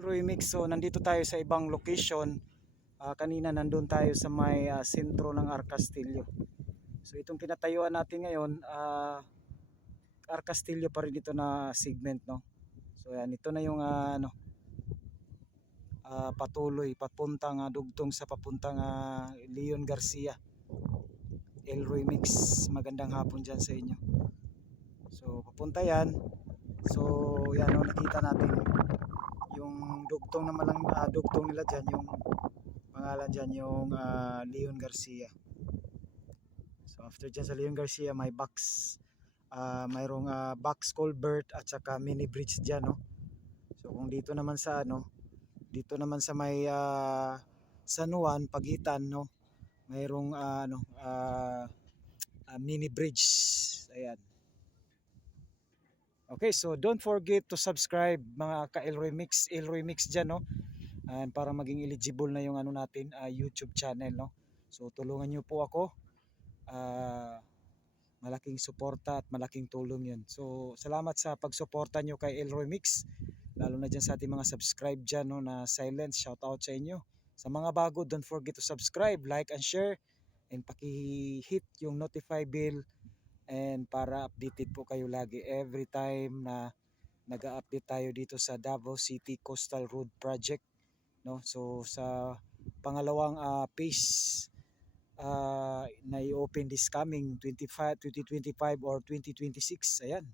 Roy Mix, so nandito tayo sa ibang location. Kanina nandun tayo sa may sentro ng Arcastillo. So itong pinatayuan natin ngayon, Arcastillo pa rin ito na segment, no. So yan, ito na yung patuloy papuntang dugtong sa papuntang Leon Garcia. Roy Mix, magandang hapon dyan sa inyo. So papunta yan. So yan, no, nakita natin yung dugtong na dugtong nila dyan, yung pangalan dyan, yung Leon Garcia. So after dyan sa Leon Garcia, may mayroong box culvert at saka mini bridge dyan, no. So kung dito naman sa dito naman sa may San Juan, Pagitan, no, mayroong mini bridge. Ayan. Okay, so don't forget to subscribe mga ka-Elroy Mix dyan, no. And para maging eligible na yung natin, YouTube channel, no. So tulungan niyo po ako. Malaking suporta at malaking tulong yun. So salamat sa pagsuporta nyo kay Elroy Mix, lalo na dyan sa ating mga subscribe dyan, no, na silent. Shout out sa inyo. Sa mga bago, don't forget to subscribe, like and share, and paki-hit yung notify bell, and para updated po kayo lagi every time na nag-a-update tayo dito sa Davao City Coastal Road Project, no. So sa pangalawang phase na i-open this coming 2025 or 2026. Ayan.